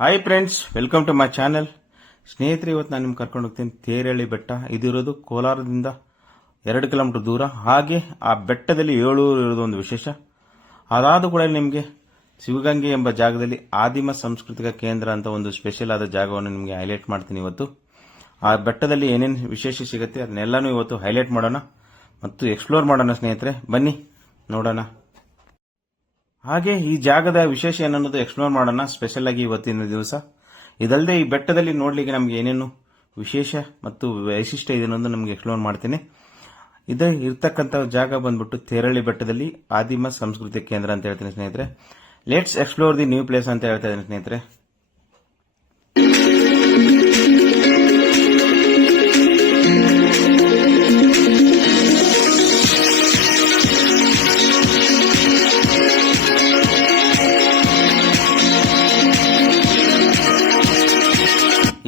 Hi friends, welcome to my channel. ಸ್ನೇಹಿತರೆ, ಇವತ್ತು ನಾನು ನಿಮ್ಗೆ ಕರ್ಕೊಂಡು ಹೋಗ್ತೀನಿ ತೇರಳ್ಳಿ ಬೆಟ್ಟ. ಇದಿರೋದು ಕೋಲಾರದಿಂದ 2 ಕಿಲೋಮೀಟರ್ ದೂರ. ಹಾಗೆ ಆ ಬೆಟ್ಟದಲ್ಲಿ ಏಳೂರು ಇರೋದು ಒಂದು ವಿಶೇಷ. ಅದಾದ ಕೂಡ ನಿಮಗೆ ಶಿವಗಂಗೆ ಎಂಬ ಜಾಗದಲ್ಲಿ ಆದಿಮ ಸಾಂಸ್ಕೃತಿಕ ಕೇಂದ್ರ ಅಂತ ಒಂದು ಸ್ಪೆಷಲ್ ಆದ ಜಾಗವನ್ನು ನಿಮಗೆ ಹೈಲೈಟ್ ಮಾಡ್ತೀನಿ ಇವತ್ತು. ಆ ಬೆಟ್ಟದಲ್ಲಿ ಏನೇನು ವಿಶೇಷ ಸಿಗುತ್ತೆ ಅದನ್ನೆಲ್ಲನೂ ಇವತ್ತು ಹೈಲೈಟ್ ಮಾಡೋಣ ಮತ್ತು ಎಕ್ಸ್ಪ್ಲೋರ್ ಮಾಡೋಣ. ಸ್ನೇಹಿತರೆ, ಬನ್ನಿ ನೋಡೋಣ. ಹಾಗೆ ಈ ಜಾಗದ ವಿಶೇಷ ಏನನ್ನೋದು ಎಕ್ಸ್ಪ್ಲೋರ್ ಮಾಡೋಣ ಸ್ಪೆಷಲ್ ಆಗಿ ಇವತ್ತಿನ ದಿವಸ. ಇದಲ್ಲದೆ ಈ ಬೆಟ್ಟದಲ್ಲಿ ನೋಡ್ಲಿಕ್ಕೆ ನಮಗೆ ಏನೇನು ವಿಶೇಷ ಮತ್ತು ವೈಶಿಷ್ಟ್ಯ ಇದೆ ಅನ್ನೋದು ನಮಗೆ ಎಕ್ಸ್ಪ್ಲೋರ್ ಮಾಡ್ತೀನಿ. ಇದು ಇರ್ತಕ್ಕಂಥ ಜಾಗ ಬಂದ್ಬಿಟ್ಟು ತೇರಳ್ಳಿ ಬೆಟ್ಟದಲ್ಲಿ ಆದಿಮ ಸಾಂಸ್ಕೃತಿಕ ಕೇಂದ್ರ ಅಂತ ಹೇಳ್ತೀನಿ ಸ್ನೇಹಿತರೆ. Let's explore the new place ಅಂತ ಹೇಳ್ತಾ ಇದ್ದೀನಿ ಸ್ನೇಹಿತರೆ.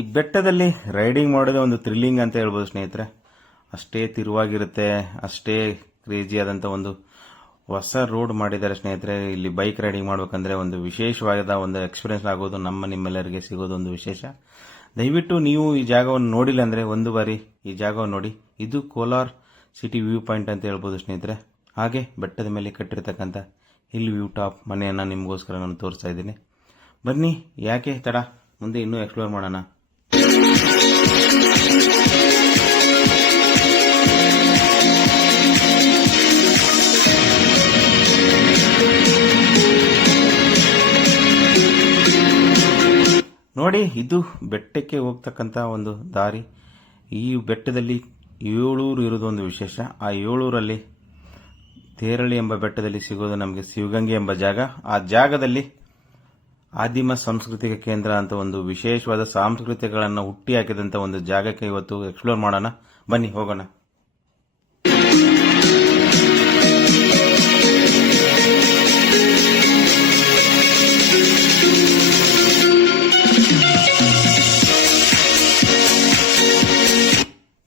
ಈ ಬೆಟ್ಟದಲ್ಲಿ ರೈಡಿಂಗ್ ಮಾಡೋದೇ ಒಂದು ಥ್ರಿಲ್ಲಿಂಗ್ ಅಂತ ಹೇಳ್ಬೋದು ಸ್ನೇಹಿತರೆ. ಅಷ್ಟೇ ತಿರುವಾಗಿರುತ್ತೆ, ಅಷ್ಟೇ ಕ್ರೇಜಿ ಆದಂಥ ಒಂದು ಹೊಸ ರೋಡ್ ಮಾಡಿದ್ದಾರೆ ಸ್ನೇಹಿತರೆ. ಇಲ್ಲಿ ಬೈಕ್ ರೈಡಿಂಗ್ ಮಾಡ್ಬೇಕಂದ್ರೆ ಒಂದು ವಿಶೇಷವಾದ ಒಂದು ಎಕ್ಸ್ಪೀರಿಯನ್ಸ್ ಆಗೋದು ನಿಮ್ಮೆಲ್ಲರಿಗೆ ಸಿಗೋದು ಒಂದು ವಿಶೇಷ. ದಯವಿಟ್ಟು ನೀವು ಈ ಜಾಗವನ್ನು ನೋಡಿಲ್ಲ ಅಂದರೆ ಒಂದು ಬಾರಿ ಈ ಜಾಗವನ್ನು ನೋಡಿ. ಇದು ಕೋಲಾರ್ ಸಿಟಿ ವ್ಯೂ ಪಾಯಿಂಟ್ ಅಂತ ಹೇಳ್ಬೋದು ಸ್ನೇಹಿತರೆ. ಹಾಗೆ ಬೆಟ್ಟದ ಮೇಲೆ ಕಟ್ಟಿರ್ತಕ್ಕಂಥ ಹಿಲ್ ವ್ಯೂ ಟಾಪ್ ಮನೆಯನ್ನು ನಿಮಗೋಸ್ಕರ ನಾನು ತೋರಿಸ್ತಾ ಇದ್ದೀನಿ. ಬನ್ನಿ, ಯಾಕೆ ತಡ, ಮುಂದೆ ಇನ್ನೂ ಎಕ್ಸ್ಪ್ಲೋರ್ ಮಾಡೋಣ. ನೋಡಿ, ಇದು ಬೆಟ್ಟಕ್ಕೆ ಹೋಗ್ತಕ್ಕಂಥ ಒಂದು ದಾರಿ. ಈ ಬೆಟ್ಟದಲ್ಲಿ ಏಳೂರು ಇರೋದು ಒಂದು ವಿಶೇಷ. ಆ ಏಳೂರಲ್ಲಿ ತೇರಳ್ಳಿ ಎಂಬ ಬೆಟ್ಟದಲ್ಲಿ ಸಿಗೋದು ನಮಗೆ ಶಿವಗಂಗೆ ಎಂಬ ಜಾಗ. ಆ ಜಾಗದಲ್ಲಿ ಆದಿಮ ಸಾಂಸ್ಕೃತಿಕ ಕೇಂದ್ರ ಅಂತ ಒಂದು ವಿಶೇಷವಾದ ಸಾಂಸ್ಕೃತಿಗಳನ್ನು ಹುಟ್ಟಿ ಹಾಕಿದಂಥ ಒಂದು ಜಾಗಕ್ಕೆ ಇವತ್ತು ಎಕ್ಸ್ಪ್ಲೋರ್ ಮಾಡೋಣ. ಬನ್ನಿ ಹೋಗೋಣ.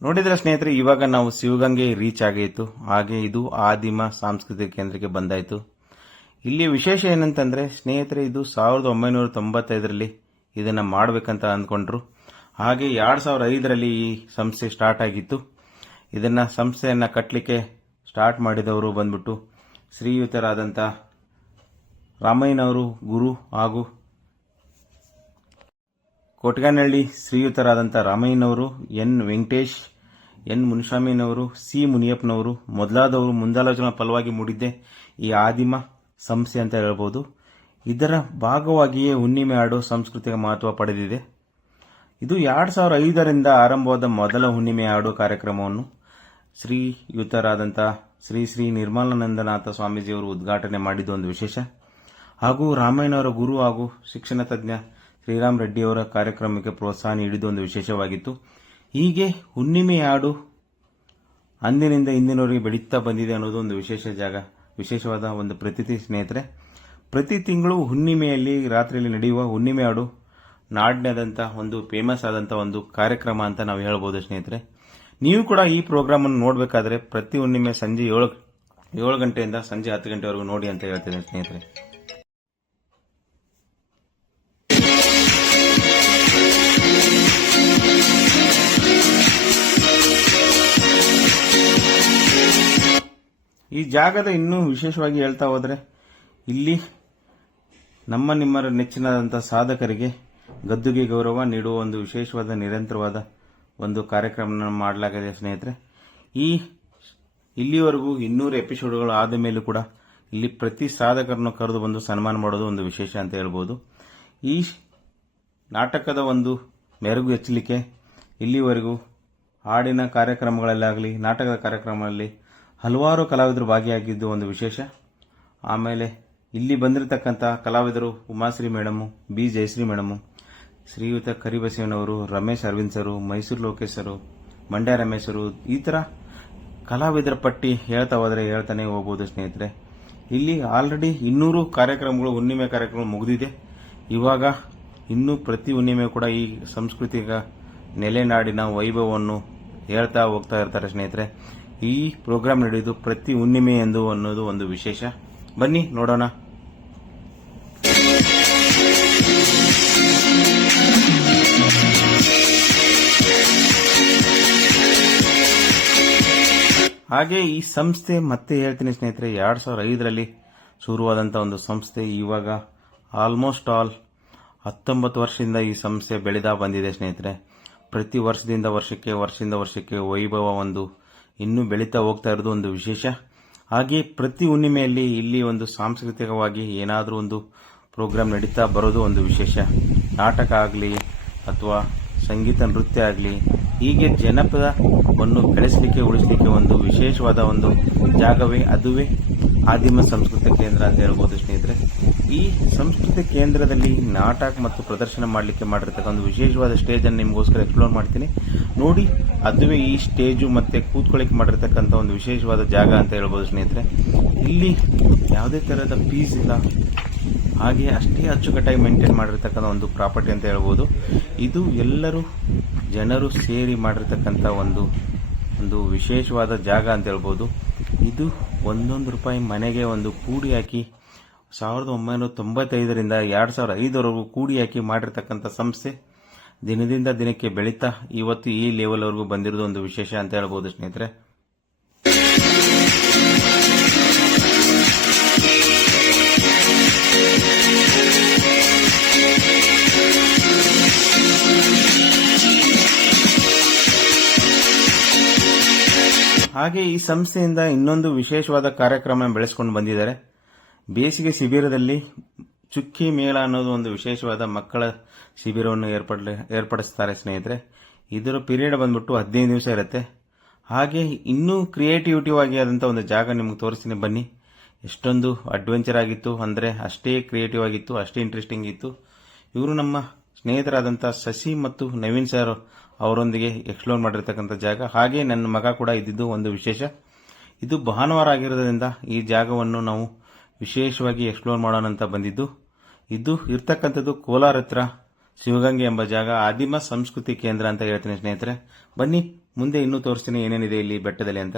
ನೋಡಿದ್ರೆ ಸ್ನೇಹಿತರೆ, ಇವಾಗ ನಾವು ಶಿವಗಂಗೆ ರೀಚ್ ಆಗಿತ್ತು. ಹಾಗೆ ಇದು ಆದಿಮ ಸಾಂಸ್ಕೃತಿಕ ಕೇಂದ್ರಕ್ಕೆ ಬಂದಾಯಿತು. ಇಲ್ಲಿ ವಿಶೇಷ ಏನಂತಂದ್ರೆ ಸ್ನೇಹಿತರೆ, ಇದು 1995ರಲ್ಲಿ ಇದನ್ನ ಮಾಡಬೇಕಂತ ಅಂದ್ಕೊಂಡ್ರು. ಹಾಗೆ 2005ರಲ್ಲಿ ಈ ಸಂಸ್ಥೆ ಸ್ಟಾರ್ಟ್ ಆಗಿತ್ತು. ಇದನ್ನ ಸಂಸ್ಥೆಯನ್ನ ಕಟ್ಟಲಿಕ್ಕೆ ಸ್ಟಾರ್ಟ್ ಮಾಡಿದವರು ಬಂದ್ಬಿಟ್ಟು ಶ್ರೀಯುತರಾದಂಥ ರಾಮಯ್ಯನವರು ಗುರು ಹಾಗೂ ಕೊಟ್ಗಾನಹಳ್ಳಿ ಶ್ರೀಯುತರಾದಂಥ ರಾಮಯ್ಯನವರು, ಎನ್ ವೆಂಕಟೇಶ್, ಎನ್ ಮುನಿಸ್ವಾಮಿನವರು, ಸಿ ಮುನಿಯಪ್ಪನವರು ಮೊದಲಾದವರು ಮುಂದಾಲೋಚನಾ ಫಲವಾಗಿ ಮೂಡಿದ್ದೆ ಈ ಆದಿಮ ಸಂಸ್ಥೆ ಅಂತ ಹೇಳ್ಬೋದು. ಇದರ ಭಾಗವಾಗಿಯೇ ಹುಣ್ಣಿಮೆ ಆಡೋ ಸಾಂಸ್ಕೃತಿಕ ಮಹತ್ವ ಪಡೆದಿದೆ. ಇದು 2005ರಿಂದ ಆರಂಭವಾದ ಮೊದಲ ಹುಣ್ಣಿಮೆ ಆಡೋ ಕಾರ್ಯಕ್ರಮವನ್ನು ಶ್ರೀಯುತರಾದಂಥ ಶ್ರೀ ಶ್ರೀ ನಿರ್ಮಲಾನಂದನಾಥ ಸ್ವಾಮೀಜಿಯವರು ಉದ್ಘಾಟನೆ ಮಾಡಿದ್ದು ಒಂದು ವಿಶೇಷ. ಹಾಗೂ ರಾಮಯ್ಯನವರ ಗುರು ಹಾಗೂ ಶಿಕ್ಷಣ ತಜ್ಞ ಶ್ರೀರಾಮ್ ರೆಡ್ಡಿಯವರ ಕಾರ್ಯಕ್ರಮಕ್ಕೆ ಪ್ರೋತ್ಸಾಹ ನೀಡಿದ್ದು ಒಂದು ವಿಶೇಷವಾಗಿತ್ತು. ಹೀಗೆ ಹುಣ್ಣಿಮೆ ಹಾಡು ಅಂದಿನಿಂದ ಇಂದಿನವರೆಗೆ ಬೆಳೀತಾ ಬಂದಿದೆ ಅನ್ನೋದು ಒಂದು ವಿಶೇಷವಾದ ಒಂದು ಪ್ರತೀತಿ ಸ್ನೇಹಿತರೆ. ಪ್ರತಿ ತಿಂಗಳು ಹುಣ್ಣಿಮೆಯಲ್ಲಿ ರಾತ್ರಿಯಲ್ಲಿ ನಡೆಯುವ ಹುಣ್ಣಿಮೆ ಹಾಡು ನಾಡಿನಾದ್ಯಂತ ಒಂದು ಫೇಮಸ್ ಆದಂಥ ಒಂದು ಕಾರ್ಯಕ್ರಮ ಅಂತ ನಾವು ಹೇಳ್ಬೋದು ಸ್ನೇಹಿತರೆ. ನೀವು ಕೂಡ ಈ ಪ್ರೋಗ್ರಾಮ್ ಅನ್ನು ನೋಡಬೇಕಾದ್ರೆ ಪ್ರತಿ ಹುಣ್ಣಿಮೆ ಸಂಜೆ 7 ಗಂಟೆಯಿಂದ ಸಂಜೆ 10 ಗಂಟೆವರೆಗೂ ನೋಡಿ ಅಂತ ಹೇಳ್ತೇನೆ ಸ್ನೇಹಿತರೆ. ಈ ಜಾಗದ ಇನ್ನೂ ವಿಶೇಷವಾಗಿ ಹೇಳ್ತಾ ಹೋದರೆ, ಇಲ್ಲಿ ನಿಮ್ಮರ ನೆಚ್ಚಿನದಂಥ ಸಾಧಕರಿಗೆ ಗದ್ದುಗೆ ಗೌರವ ನೀಡುವ ಒಂದು ವಿಶೇಷವಾದ ನಿರಂತರವಾದ ಒಂದು ಕಾರ್ಯಕ್ರಮ ಮಾಡಲಾಗಿದೆ ಸ್ನೇಹಿತರೆ. ಇಲ್ಲಿವರೆಗೂ 200 ಎಪಿಸೋಡ್ಗಳು ಆದ ಮೇಲೂ ಕೂಡ ಇಲ್ಲಿ ಪ್ರತಿ ಸಾಧಕರನ್ನು ಕರೆದು ಬಂದು ಸನ್ಮಾನ ಮಾಡೋದು ಒಂದು ವಿಶೇಷ ಅಂತ ಹೇಳ್ಬೋದು. ಈ ನಾಟಕದ ಒಂದು ಮೆರುಗು ಹೆಚ್ಚಲಿಕ್ಕೆ ಇಲ್ಲಿವರೆಗೂ ಹಾಡಿನ ಕಾರ್ಯಕ್ರಮಗಳಲ್ಲಾಗಲಿ ನಾಟಕದ ಕಾರ್ಯಕ್ರಮಗಳಲ್ಲಿ ಹಲವಾರು ಕಲಾವಿದರು ಭಾಗಿಯಾಗಿದ್ದು ಒಂದು ವಿಶೇಷ. ಆಮೇಲೆ ಇಲ್ಲಿ ಬಂದಿರತಕ್ಕಂಥ ಕಲಾವಿದರು Umashree madam, B Jayashree madam, ಶ್ರೀಯುತ ಕರಿಬಸವನವರು, ರಮೇಶ್ ಅರವಿಂದ್ ಸರು, ಮೈಸೂರು ಲೋಕೇಶರು, ಮಂಡ್ಯ ರಮೇಶರು, ಈ ಥರ ಕಲಾವಿದರ ಪಟ್ಟಿ ಹೇಳ್ತಾ ಹೋದರೆ ಹೇಳ್ತಾನೆ ಹೋಗ್ಬೋದು ಸ್ನೇಹಿತರೆ. ಇಲ್ಲಿ ಆಲ್ರೆಡಿ 200 ಕಾರ್ಯಕ್ರಮಗಳು, ಹುಣ್ಣಿಮೆ ಕಾರ್ಯಕ್ರಮಗಳು ಮುಗಿದಿದೆ. ಇವಾಗ ಇನ್ನೂ ಪ್ರತಿ ಹುಣ್ಣಿಮೆ ಕೂಡ ಈ ಸಾಂಸ್ಕೃತಿಕ ನೆಲೆನಾಡಿನ ವೈಭವವನ್ನು ಹೇಳ್ತಾ ಹೋಗ್ತಾ ಇರ್ತಾರೆ ಸ್ನೇಹಿತರೆ. ಈ ಪ್ರೋಗ್ರಾಂ ನಡೆಯುವುದು ಪ್ರತಿ ಹುಣ್ಣಿಮೆ ಎಂದು ಅನ್ನೋದು ಒಂದು ವಿಶೇಷ. ಬನ್ನಿ ನೋಡೋಣ. ಹಾಗೆ ಈ ಸಂಸ್ಥೆ ಮತ್ತೆ ಹೇಳ್ತೀನಿ ಸ್ನೇಹಿತರೆ, 2005ರಲ್ಲಿ ಶುರುವಾದಂಥ ಒಂದು ಸಂಸ್ಥೆ. ಇವಾಗ ಆಲ್ಮೋಸ್ಟ್ ಆಲ್ 19 ವರ್ಷದಿಂದ ಈ ಸಂಸ್ಥೆ ಬೆಳೆದ ಬಂದಿದೆ ಸ್ನೇಹಿತರೆ. ಪ್ರತಿ ವರ್ಷದಿಂದ ವರ್ಷಕ್ಕೆ ವೈಭವ ಒಂದು ಇನ್ನೂ ಬೆಳೀತಾ ಹೋಗ್ತಾ ಇರೋದು ಒಂದು ವಿಶೇಷ. ಹಾಗೆ ಪ್ರತಿ ಹುಣ್ಣಿಮೆಯಲ್ಲಿ ಇಲ್ಲಿ ಒಂದು ಸಾಂಸ್ಕೃತಿಕವಾಗಿ ಏನಾದರೂ ಒಂದು ಪ್ರೋಗ್ರಾಮ್ ನಡೀತಾ ಬರೋದು ಒಂದು ವಿಶೇಷ. ನಾಟಕ ಆಗಲಿ ಅಥವಾ ಸಂಗೀತ ನೃತ್ಯ ಆಗಲಿ, ಹೀಗೆ ಜನಪದವನ್ನು ಬೆಳೆಸಲಿಕ್ಕೆ ಉಳಿಸಲಿಕ್ಕೆ ಒಂದು ವಿಶೇಷವಾದ ಒಂದು ಜಾಗವೇ ಅದುವೇ ಆದಿಮ ಸಂಸ್ಕೃತಿ ಕೇಂದ್ರ ಅಂತ ಹೇಳ್ಬೋದು ಸ್ನೇಹಿತರೆ. ಈ ಸಂಸ್ಕೃತಿ ಕೇಂದ್ರದಲ್ಲಿ ನಾಟಕ ಮತ್ತು ಪ್ರದರ್ಶನ ಮಾಡಲಿಕ್ಕೆ ಮಾಡಿರ್ತಕ್ಕಂಥ ಒಂದು ವಿಶೇಷವಾದ ಸ್ಟೇಜ್ ಅನ್ನು ನಿಮಗೋಸ್ಕರ ಎಕ್ಸ್ಪ್ಲೋರ್ ಮಾಡ್ತೀನಿ ನೋಡಿ. ಅದುವೇ ಈ ಸ್ಟೇಜು ಮತ್ತೆ ಕೂತ್ಕೊಳ್ಳಿಕ್ಕೆ ಮಾಡಿರ್ತಕ್ಕಂಥ ಒಂದು ವಿಶೇಷವಾದ ಜಾಗ ಅಂತ ಹೇಳ್ಬೋದು ಸ್ನೇಹಿತರೆ. ಇಲ್ಲಿ ಯಾವುದೇ ತರಹದ ಫೀಸ್ ಇಲ್ಲ, ಹಾಗೆ ಅಷ್ಟೇ ಅಚ್ಚುಕಟ್ಟಾಗಿ ಮೇಂಟೈನ್ ಮಾಡಿರ್ತಕ್ಕಂಥ ಒಂದು ಪ್ರಾಪರ್ಟಿ ಅಂತ ಹೇಳ್ಬೋದು. ಇದು ಎಲ್ಲರೂ ಜನರು ಸೇರಿ ಮಾಡಿರ್ತಕ್ಕಂಥ ಒಂದು ವಿಶೇಷವಾದ ಜಾಗ ಅಂತ ಹೇಳ್ಬೋದು. ಇದು ₹1 ಮನೆಗೆ ಒಂದು ಕೂಡಿ ಹಾಕಿ 1995ರಿಂದ 2005ವರೆಗೂ ಕೂಡಿ ಹಾಕಿ ಮಾಡಿರ್ತಕ್ಕಂಥ ಸಂಸ್ಥೆ ದಿನದಿಂದ ದಿನಕ್ಕೆ ಬೆಳೀತಾ ಇವತ್ತು ಈ ಲೆವೆಲ್ವರೆಗೂ ಬಂದಿರೋದು ಒಂದು ವಿಶೇಷ ಅಂತ ಹೇಳ್ಬೋದು ಸ್ನೇಹಿತರೆ. ಹಾಗೆ ಈ ಸಂಸ್ಥೆಯಿಂದ ಇನ್ನೊಂದು ವಿಶೇಷವಾದ ಕಾರ್ಯಕ್ರಮ ಬೆಳೆಸಿಕೊಂಡು ಬಂದಿದ್ದಾರೆ. ಬೇಸಿಗೆ ಶಿಬಿರದಲ್ಲಿ ಚುಕ್ಕಿ ಮೇಳ ಅನ್ನೋದು ಒಂದು ವಿಶೇಷವಾದ ಮಕ್ಕಳ ಶಿಬಿರವನ್ನು ಏರ್ಪಡಿಸ್ತಾರೆ ಸ್ನೇಹಿತರೆ. ಇದರ ಪೀರಿಯಡ್ ಬಂದ್ಬಿಟ್ಟು 15 ದಿವಸ ಇರುತ್ತೆ. ಹಾಗೆ ಇನ್ನೂ ಕ್ರಿಯೇಟಿವಿಟಿ ಆಗಿ ಆದಂಥ ಒಂದು ಜಾಗ ನಿಮ್ಗೆ ತೋರಿಸ್ತೀನಿ ಬನ್ನಿ. ಎಷ್ಟೊಂದು ಅಡ್ವೆಂಚರ್ ಆಗಿತ್ತು ಅಂದರೆ ಅಷ್ಟೇ ಕ್ರಿಯೇಟಿವ್ ಆಗಿತ್ತು, ಅಷ್ಟೇ ಇಂಟ್ರೆಸ್ಟಿಂಗ್ ಇತ್ತು. ಇವರು ನಮ್ಮ ಸ್ನೇಹಿತರಾದಂಥ ಶಶಿ ಮತ್ತು ನವೀನ್ ಸರ್ ಅವರೊಂದಿಗೆ ಎಕ್ಸ್ಪ್ಲೋರ್ ಮಾಡಿರ್ತಕ್ಕಂಥ ಜಾಗ. ಹಾಗೆ ನನ್ನ ಮಗ ಕೂಡ ಇದ್ದಿದ್ದು ಒಂದು ವಿಶೇಷ. ಇದು ಭಾನುವಾರ ಆಗಿರೋದ್ರಿಂದ ಈ ಜಾಗವನ್ನು ನಾವು ವಿಶೇಷವಾಗಿ ಎಕ್ಸ್ಪ್ಲೋರ್ ಮಾಡೋಣ ಅಂತ ಬಂದಿದ್ದು. ಇದು ಇರ್ತಕ್ಕಂಥದ್ದು ಕೋಲಾರ ಹತ್ರ ಶಿವಗಂಗೆ ಎಂಬ ಜಾಗ, ಆದಿಮ ಸಂಸ್ಕೃತಿ ಕೇಂದ್ರ ಅಂತ ಹೇಳ್ತೀನಿ ಸ್ನೇಹಿತರೆ. ಬನ್ನಿ ಮುಂದೆ ಇನ್ನೂ ತೋರಿಸ್ತೀನಿ ಏನೇನಿದೆ ಇಲ್ಲಿ ಬೆಟ್ಟದಲ್ಲಿ ಅಂತ.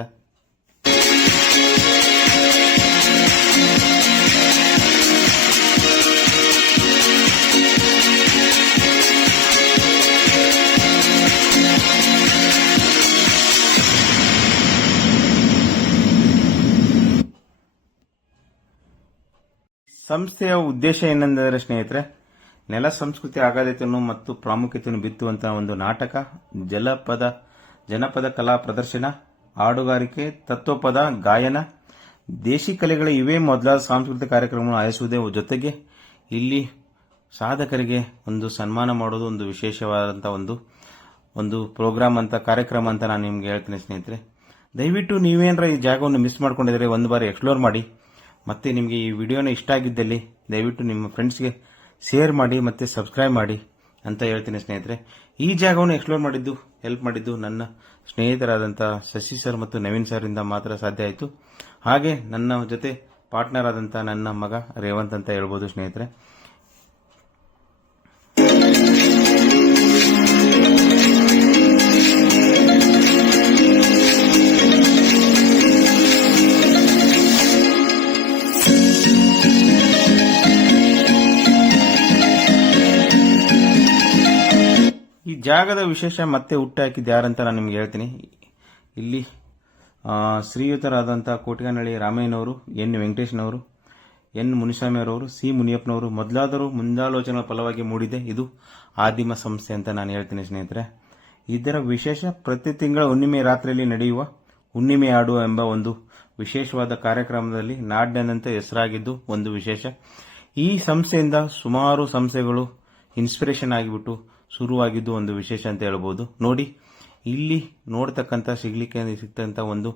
ಸಂಸ್ಥೆಯ ಉದ್ದೇಶ ಏನೆಂದರೆ ಸ್ನೇಹಿತರೆ, ನೆಲ ಸಂಸ್ಕೃತಿ ಅಗಾಧತೆಯನ್ನು ಮತ್ತು ಪ್ರಾಮುಖ್ಯತೆಯನ್ನು ಬಿತ್ತುವಂತಹ ಒಂದು ನಾಟಕ, ಜನಪದ ಕಲಾ ಪ್ರದರ್ಶನ, ಹಾಡುಗಾರಿಕೆ, ತತ್ವಪದ ಗಾಯನ, ದೇಶಿ ಕಲೆಗಳ ಇವೇ ಮೊದಲಾದ ಸಾಂಸ್ಕೃತಿಕ ಕಾರ್ಯಕ್ರಮಗಳನ್ನು ಆಯೋಜಿಸುವುದೇ ಜೊತೆಗೆ ಇಲ್ಲಿ ಸಾಧಕರಿಗೆ ಒಂದು ಸನ್ಮಾನ ಮಾಡೋದು ಒಂದು ವಿಶೇಷವಾದಂತಹ ಒಂದು ಪ್ರೋಗ್ರಾಮ್ ಅಂತ ಕಾರ್ಯಕ್ರಮ ಅಂತ ನಾನು ನಿಮ್ಗೆ ಹೇಳ್ತೀನಿ ಸ್ನೇಹಿತರೆ. ದಯವಿಟ್ಟು ನೀವೇನರ ಈ ಜಾಗವನ್ನು ಮಿಸ್ ಮಾಡ್ಕೊಂಡಿದ್ರೆ ಒಂದು ಬಾರಿ ಎಕ್ಸ್ಪ್ಲೋರ್ ಮಾಡಿ. ಮತ್ತೆ ನಿಮಗೆ ಈ ವಿಡಿಯೋನ ಇಷ್ಟ ಆಗಿದ್ದಲ್ಲಿ ದಯವಿಟ್ಟು ನಿಮ್ಮ ಫ್ರೆಂಡ್ಸ್ಗೆ ಶೇರ್ ಮಾಡಿ ಮತ್ತೆ ಸಬ್ಸ್ಕ್ರೈಬ್ ಮಾಡಿ ಅಂತ ಹೇಳ್ತೀನಿ ಸ್ನೇಹಿತರೆ. ಈ ಜಾಗವನ್ನು ಎಕ್ಸ್ಪ್ಲೋರ್ ಮಾಡಿದ್ದು ಹೆಲ್ಪ್ ಮಾಡಿದ್ದು ನನ್ನ ಸ್ನೇಹಿತರಾದಂಥ ಶಶಿ ಸರ್ ಮತ್ತು ನವೀನ್ ಸರ್ ಇಂದ ಮಾತ್ರ ಸಾಧ್ಯ ಆಯಿತು. ಹಾಗೆ ನನ್ನ ಜೊತೆ ಪಾರ್ಟ್ನರ್ ಆದಂಥ ನನ್ನ ಮಗ ರೇವಂತ್ ಅಂತ ಹೇಳ್ಬೋದು ಸ್ನೇಹಿತರೆ. ಈ ಜಾಗದ ವಿಶೇಷ ಮತ್ತೆ ಹುಟ್ಟಾಕಿದ್ದು ಯಾರಂತ ನಾನು ನಿಮ್ಗೆ ಹೇಳ್ತೀನಿ. ಇಲ್ಲಿ ಶ್ರೀಯುತರಾದಂಥ ಕೋಟಿಗಾನಹಳ್ಳಿ ರಾಮಯ್ಯನವರು, ಎನ್ ವೆಂಕಟೇಶ್ನವರು, ಎನ್ ಮುನಿಸ್ವಾಮಿಯವರವರು, ಸಿ ಮುನಿಯಪ್ಪನವರು ಮೊದಲಾದರೂ ಮುಂದಾಲೋಚನೆಗಳ ಫಲವಾಗಿ ಮೂಡಿದೆ ಇದು ಆದಿಮ ಸಂಸ್ಥೆ ಅಂತ ನಾನು ಹೇಳ್ತೀನಿ ಸ್ನೇಹಿತರೆ. ಇದರ ವಿಶೇಷ ಪ್ರತಿ ತಿಂಗಳ ಹುಣ್ಣಿಮೆ ರಾತ್ರಿಯಲ್ಲಿ ನಡೆಯುವ ಹುಣ್ಣಿಮೆ ಹಾಡು ಎಂಬ ಒಂದು ವಿಶೇಷವಾದ ಕಾರ್ಯಕ್ರಮದಲ್ಲಿ ನಾಡಿನಾದ್ಯಂತ ಹೆಸರಾಗಿದ್ದು ಒಂದು ವಿಶೇಷ. ಈ ಸಂಸ್ಥೆಯಿಂದ ಸುಮಾರು ಸಂಸ್ಥೆಗಳು ಇನ್ಸ್ಪಿರೇಷನ್ ಆಗಿಬಿಟ್ಟು ಶುರುವಾಗಿದ್ದು ಒಂದು ವಿಶೇಷ ಅಂತ ಹೇಳ್ಬೋದು. ನೋಡಿ, ಇಲ್ಲಿ ಸಿಗ್ತಕ್ಕಂಥ ಒಂದು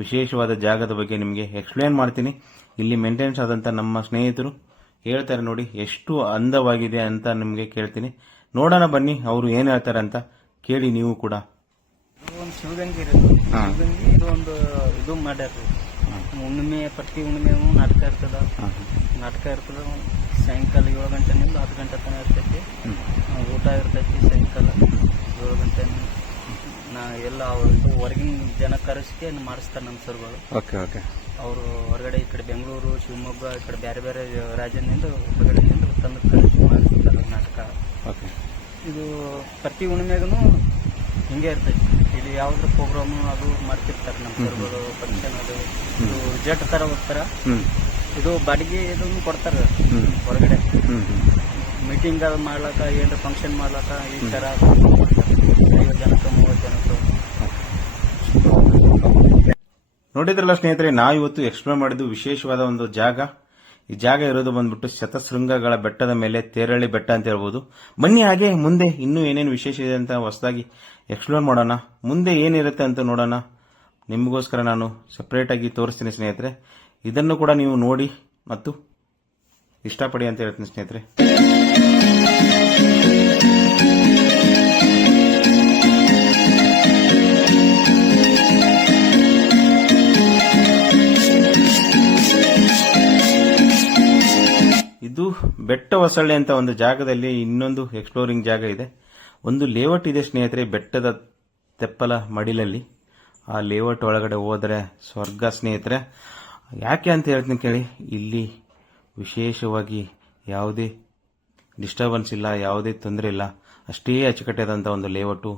ವಿಶೇಷವಾದ ಜಾಗದ ಬಗ್ಗೆ ನಿಮಗೆ ಎಕ್ಸ್ಪ್ಲೇನ್ ಮಾಡ್ತೀನಿ. ಇಲ್ಲಿ ಮೇಂಟೆನೆನ್ಸ್ ಆದಂಥ ನಮ್ಮ ಸ್ನೇಹಿತರು ಹೇಳ್ತಾರೆ ನೋಡಿ, ಎಷ್ಟು ಅಂದವಾಗಿದೆ ಅಂತ ನಿಮಗೆ ಕೇಳ್ತೀನಿ. ನೋಡೋಣ ಬನ್ನಿ ಅವರು ಏನು ಹೇಳ್ತಾರೆ ಅಂತ ಕೇಳಿ ನೀವು ಕೂಡ. ಒಂದು ಶಿವಗಂಗೆ ಇದು ಒಂದು ಇದು ಮಾಡ್ಯಾರ. ಹುಣ್ಣಿಮೆ ಪ್ರತಿ ಹುಣ್ಣಿಮೆ ನಾಟಕ ಇರ್ತದ. ಸಾಯಂಕಾಲ 7 ಗಂಟೆನಿಂದ 10 ಗಂಟೆ ತನಕ ಇರ್ತೈತಿ. ಊಟ ಇರ್ತೈತಿ ಸಾಯಂಕಾಲ 7 ಗಂಟೆ. ಎಲ್ಲ ಹೊರಗಿನ ಜನ ಕರೆಸಿಕೆ ಮಾಡಿಸ್ತಾರೆ ನಮ್ಮ ಸರ್ಗಳು. ಅವರು ಹೊರಗಡೆ ಈ ಕಡೆ ಬೆಂಗಳೂರು, ಶಿವಮೊಗ್ಗ, ಈ ಕಡೆ ಬೇರೆ ಬೇರೆ ರಾಜ್ಯದಿಂದ ಹೊರಗಡೆಯಿಂದ ತಂದು ಕರೆಸಿ ಮಾಡಿಸ್ತಾರೆ ನಾಟಕ. ಇದು ಪ್ರತಿ ಹುಣ್ಣಿಮೆಗೂ ಹಿಂಗೆ ಇರ್ತೈತಿ. ಇಲ್ಲಿ ಯಾವ್ದ್ರ ಪ್ರೋಗ್ರಾಮ್ ಅದು ಮಾಡ್ತಿರ್ತಾರೆ ನಮ್ಮ ಸರ್ಗಳು ಫಂಕ್ಷನ್ ಅದು ಇದು ರಿಸಲ್ಟ್ ತರ ಹೋಗ್ತಾರ. ಇದು ಬಾಡಿಗೆ ಇದನ್ನು ಕೊಡ್ತಾರ ಹೊರಗಡೆ ಮೀಟಿಂಗ್ ಅದು ಮಾಡ್ಲಕ್ಕ ಏನ್ರ ಫಂಕ್ಷನ್ ಮಾಡ್ಲಕ್ಕ ಈ ತರ 50 ಜನಕ್ಕೆ 30 ಜನಕ್ಕೆ. ನೋಡಿದ್ರಲ್ಲ ಸ್ನೇಹಿತರೆ, ನಾವು ಇವತ್ತು ಎಕ್ಸ್ಪ್ಲೋರ್ ಮಾಡಿದ್ದು ವಿಶೇಷವಾದ ಒಂದು ಜಾಗ. ಈ ಜಾಗ ಇರೋದು ಬಂದ್ಬಿಟ್ಟು ಶತಶೃಂಗಗಳ ಬೆಟ್ಟದ ಮೇಲೆ ತೇರಳ್ಳಿ ಬೆಟ್ಟ ಅಂತ ಹೇಳ್ಬೋದು. ಬನ್ನಿ ಹಾಗೆ ಮುಂದೆ ಇನ್ನೂ ಏನೇನು ವಿಶೇಷ ಇದೆ ಅಂತ ಹೊಸದಾಗಿ ಎಕ್ಸ್ಪ್ಲೋರ್ ಮಾಡೋಣ. ಮುಂದೆ ಏನಿರುತ್ತೆ ಅಂತ ನೋಡೋಣ. ನಿಮಗೋಸ್ಕರ ನಾನು ಸೆಪರೇಟ್ ಆಗಿ ತೋರಿಸ್ತೀನಿ ಸ್ನೇಹಿತರೆ. ಇದನ್ನು ಕೂಡ ನೀವು ನೋಡಿ ಮತ್ತು ಇಷ್ಟಪಡಿ ಅಂತ ಹೇಳ್ತೀನಿ ಸ್ನೇಹಿತರೆ. ಇದು ಬೆಟ್ಟ ಹೊಸಳ್ಳಿ ಅಂತ ಒಂದು ಜಾಗದಲ್ಲಿ ಇನ್ನೊಂದು ಎಕ್ಸ್ಪ್ಲೋರಿಂಗ್ ಜಾಗ ಇದೆ. ಒಂದು ಲೇಔಟ್ ಇದೆ ಸ್ನೇಹಿತರೆ, ಬೆಟ್ಟದ ತೆಪ್ಪಲ ಮಡಿಲಲ್ಲಿ. ಆ ಲೇಔಟ್ ಒಳಗಡೆ ಹೋದರೆ ಸ್ವರ್ಗ ಸ್ನೇಹಿತರೆ. ಯಾಕೆ ಅಂತ ಹೇಳ್ತೀನಿ ಕೇಳಿ. ಇಲ್ಲಿ ವಿಶೇಷವಾಗಿ ಯಾವುದೇ ಡಿಸ್ಟರ್ಬೆನ್ಸ್ ಇಲ್ಲ, ಯಾವುದೇ ತೊಂದರೆ ಇಲ್ಲ, ಅಷ್ಟೇ ಅಚ್ಚುಕಟ್ಟಾದಂಥ ಒಂದು ಲೇಔಟು.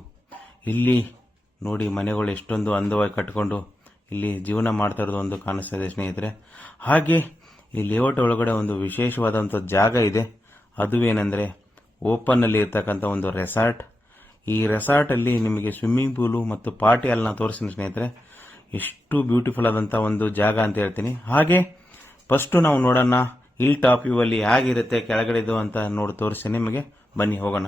ಇಲ್ಲಿ ನೋಡಿ ಮನೆಗಳು ಎಷ್ಟೊಂದು ಅಂದವಾಗಿ ಕಟ್ಕೊಂಡು ಇಲ್ಲಿ ಜೀವನ ಮಾಡ್ತಾ ಇರೋದು ಒಂದು ಕಾಣಿಸ್ತಾ ಇದೆ ಸ್ನೇಹಿತರೆ. ಹಾಗೆ ಈ ಲೇಔಟ್ ಒಳಗಡೆ ಒಂದು ವಿಶೇಷವಾದಂಥ ಜಾಗ ಇದೆ. ಅದುವೇನೆಂದರೆ ಓಪನ್ ಅಲ್ಲಿ ಇರ್ತಕ್ಕಂಥ ಒಂದು ರೆಸಾರ್ಟ್. ಈ ರೆಸಾರ್ಟ್ ಅಲ್ಲಿ ನಿಮಗೆ ಸ್ವಿಮ್ಮಿಂಗ್ ಪೂಲು ಮತ್ತು ಪಾರ್ಟಿ ಹಾಲ್ನ ತೋರಿಸ್ತೀನಿ ಸ್ನೇಹಿತರೆ. ಎಷ್ಟು ಬ್ಯೂಟಿಫುಲ್ ಆದಂಥ ಒಂದು ಜಾಗ ಅಂತ ಹೇಳ್ತೀನಿ. ಹಾಗೆ ಫಸ್ಟ್ ನಾವು ನೋಡೋಣ ಹಿಲ್ ಟಾಪ್ ವ್ಯೂ ಅಲ್ಲಿ ಹೇಗಿರುತ್ತೆ ಕೆಳಗಡೆದು ಅಂತ ನೋಡಿ ತೋರಿಸ್ತೀನಿ ನಿಮಗೆ. ಬನ್ನಿ ಹೋಗೋಣ.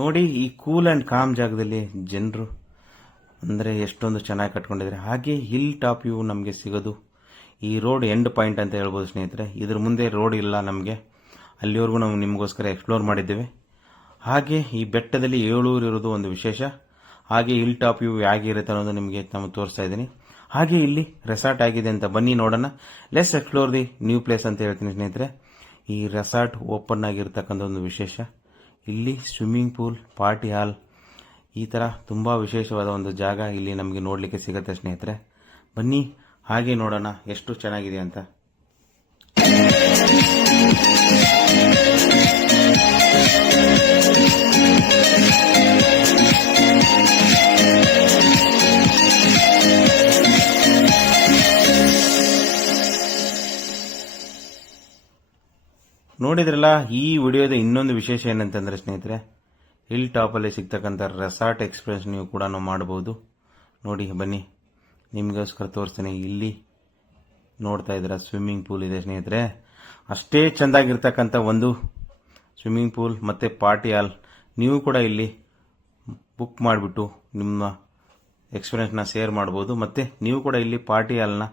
ನೋಡಿ ಈ ಕೂಲ್ ಅಂಡ್ ಕಾಮ್ ಜಾಗದಲ್ಲಿ ಜನರು ಅಂದರೆ ಎಷ್ಟೊಂದು ಚೆನ್ನಾಗಿ ಕಟ್ಕೊಂಡಿದ್ದಾರೆ. ಹಾಗೆ ಹಿಲ್ ಟಾಪ್ ವ್ಯೂ ನಮಗೆ ಸಿಗೋದು ಈ ರೋಡ್ ಎಂಡ್ ಪಾಯಿಂಟ್ ಅಂತ ಹೇಳ್ಬೋದು ಸ್ನೇಹಿತರೆ. ಇದ್ರ ಮುಂದೆ ರೋಡ್ ಇಲ್ಲ ನಮಗೆ. ಅಲ್ಲಿವರೆಗೂ ನಾವು ನಿಮಗೋಸ್ಕರ ಎಕ್ಸ್ಪ್ಲೋರ್ ಮಾಡಿದ್ದೇವೆ. ಹಾಗೆ ಈ ಬೆಟ್ಟದಲ್ಲಿ 7 ಊರು ಇರೋದು ಒಂದು ವಿಶೇಷ. ಹಾಗೆ ಹಿಲ್ ಟಾಪ್ ವ್ಯೂ ಹೇಗಿರುತ್ತೆ ಅನ್ನೋದು ನಿಮಗೆ ನಾನು ತೋರಿಸ್ತಾ ಇದ್ದೀನಿ. ಹಾಗೆ ಇಲ್ಲಿ ರೆಸಾರ್ಟ್ ಆಗಿದೆ ಅಂತ ಬನ್ನಿ ನೋಡೋಣ. Let's explore the new place ಅಂತ ಹೇಳ್ತೀನಿ ಸ್ನೇಹಿತರೆ. ಈ ರೆಸಾರ್ಟ್ ಓಪನ್ ಆಗಿರ್ತಕ್ಕಂಥ ಒಂದು ವಿಶೇಷ. ಇಲ್ಲಿ ಸ್ವಿಮ್ಮಿಂಗ್ ಪೂಲ್, ಪಾರ್ಟಿ ಹಾಲ್, ಈ ಥರ ತುಂಬ ವಿಶೇಷವಾದ ಒಂದು ಜಾಗ ಇಲ್ಲಿ ನಮಗೆ ನೋಡಲಿಕ್ಕೆ ಸಿಗುತ್ತೆ ಸ್ನೇಹಿತರೆ. ಬನ್ನಿ ಹಾಗೆ ನೋಡೋಣ ಎಷ್ಟು ಚೆನ್ನಾಗಿದೆ ಅಂತ. ನೋಡಿದ್ರಲ್ಲ, ಈ ವಿಡಿಯೋದ ಇನ್ನೊಂದು ವಿಶೇಷ ಏನಂತಂದ್ರೆ ಸ್ನೇಹಿತರೆ, ಹಿಲ್ ಟಾಪ್ ಅಲ್ಲಿ ಸಿಗ್ತಕ್ಕಂಥ ರೆಸಾರ್ಟ್ ಎಕ್ಸ್ಪೀರಿಯನ್ಸ್ ನೀವು ಕೂಡ ಮಾಡಬಹುದು. ನೋಡಿ ಬನ್ನಿ ನಿಮಗೋಸ್ಕರ ತೋರಿಸ್ತೀನಿ. ಇಲ್ಲಿ ನೋಡ್ತಾ ಇದ್ದೀರಾ ಸ್ವಿಮ್ಮಿಂಗ್ ಪೂಲ್ ಇದೆ ಸ್ನೇಹಿತರೆ. ಅಷ್ಟೇ ಚೆಂದಾಗಿರ್ತಕ್ಕಂಥ ಒಂದು ಸ್ವಿಮ್ಮಿಂಗ್ ಪೂಲ್ ಮತ್ತು ಪಾರ್ಟಿ ಹಾಲ್. ನೀವು ಕೂಡ ಇಲ್ಲಿ ಬುಕ್ ಮಾಡಿಬಿಟ್ಟು ನಿಮ್ಮ ಎಕ್ಸ್ಪೀರಿಯನ್ಸ್ನ ಶೇರ್ ಮಾಡ್ಬೋದು. ಮತ್ತು ನೀವು ಕೂಡ ಇಲ್ಲಿ ಪಾರ್ಟಿ ಹಾಲ್ನ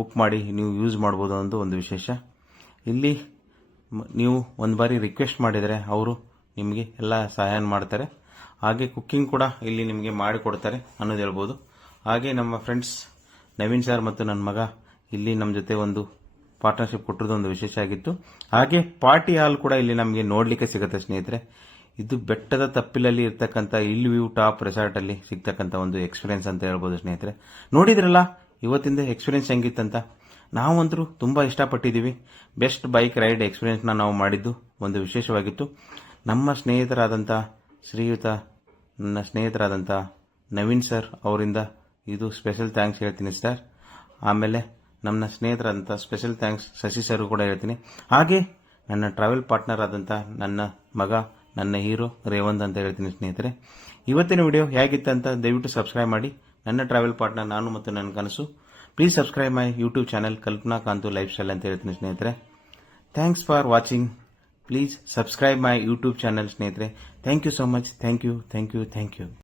ಬುಕ್ ಮಾಡಿ ನೀವು ಯೂಸ್ ಮಾಡ್ಬೋದು ಅನ್ನೋದು ಒಂದು ವಿಶೇಷ. ಇಲ್ಲಿ ನೀವು ಒಂದು ಬಾರಿ ರಿಕ್ವೆಸ್ಟ್ ಮಾಡಿದರೆ ಅವರು ನಿಮಗೆ ಎಲ್ಲ ಸಹಾಯ ಮಾಡ್ತಾರೆ. ಹಾಗೆ ಕುಕ್ಕಿಂಗ್ ಕೂಡ ಇಲ್ಲಿ ನಿಮಗೆ ಮಾಡಿಕೊಡ್ತಾರೆ ಅನ್ನೋದು ಹೇಳ್ಬೋದು. ಹಾಗೆ ನಮ್ಮ ಫ್ರೆಂಡ್ಸ್ ನವೀನ್ ಸರ್ ಮತ್ತು ನನ್ನ ಮಗ ಇಲ್ಲಿ ನಮ್ಮ ಜೊತೆ ಒಂದು ಪಾರ್ಟ್ನರ್ಶಿಪ್ ಕೊಟ್ಟಿರೋದು ಒಂದು ವಿಶೇಷ ಆಗಿತ್ತು. ಹಾಗೆ ಪಾರ್ಟಿ ಹಾಲ್ ಕೂಡ ಇಲ್ಲಿ ನಮಗೆ ನೋಡಲಿಕ್ಕೆ ಸಿಗುತ್ತೆ ಸ್ನೇಹಿತರೆ. ಇದು ಬೆಟ್ಟದ ತಪ್ಪಿಲಲ್ಲಿ ಇರ್ತಕ್ಕಂಥ ಹಿಲ್ ವ್ಯೂ ಟಾಪ್ ರೆಸಾರ್ಟ್ ಅಲ್ಲಿ ಸಿಗ್ತಕ್ಕಂಥ ಒಂದು ಎಕ್ಸ್ಪೀರಿಯನ್ಸ್ ಅಂತ ಹೇಳ್ಬೋದು ಸ್ನೇಹಿತರೆ. ನೋಡಿದ್ರಲ್ಲ ಇವತ್ತಿಂದ ಎಕ್ಸ್ಪೀರಿಯನ್ಸ್ ಹೆಂಗಿತ್ತಂತ. ನಾವಂತರೂ ತುಂಬ ಇಷ್ಟಪಟ್ಟಿದ್ದೀವಿ. ಬೆಸ್ಟ್ ಬೈಕ್ ರೈಡ್ ಎಕ್ಸ್ಪೀರಿಯನ್ಸ್ನ ನಾವು ಮಾಡಿದ್ದು ಒಂದು ವಿಶೇಷವಾಗಿತ್ತು. ನಮ್ಮ ಸ್ನೇಹಿತರಾದಂಥ ನನ್ನ ಸ್ನೇಹಿತರಾದಂಥ ನವೀನ್ ಸರ್ ಅವರಿಂದ ಇದು ಸ್ಪೆಷಲ್ ಥ್ಯಾಂಕ್ಸ್ ಹೇಳ್ತೀನಿ ಸರ್. ಆಮೇಲೆ ನಮ್ಮ ಸ್ನೇಹಿತರಾದಂಥ ಸ್ಪೆಷಲ್ ಥ್ಯಾಂಕ್ಸ್ ಶಶಿ ಸರ್ ಕೂಡ ಹೇಳ್ತೀನಿ. ಹಾಗೆ ನನ್ನ ಟ್ರಾವೆಲ್ ಪಾರ್ಟ್ನರ್ ಆದಂಥ ನನ್ನ ಮಗ, ನನ್ನ ಹೀರೋ ರೇವಂತ್ ಅಂತ ಹೇಳ್ತೀನಿ ಸ್ನೇಹಿತರೆ. ಇವತ್ತಿನ ವಿಡಿಯೋ ಹೇಗಿತ್ತಂತ ದಯವಿಟ್ಟು ಸಬ್ಸ್ಕ್ರೈಬ್ ಮಾಡಿ. ನನ್ನ ಟ್ರಾವೆಲ್ ಪಾರ್ಟ್ನರ್ ನಾನು ಮತ್ತು ನನ್ನ ಕನಸು. Please subscribe my YouTube channel Kalpana Kantu lifestyle ಅಂತ ಹೇಳ್ತೀನಿ ಸ್ನೇಹಿತರೆ. Thanks for watching. Please subscribe my YouTube channel ಸ್ನೇಹಿತರೆ. Thank you so much. Thank you.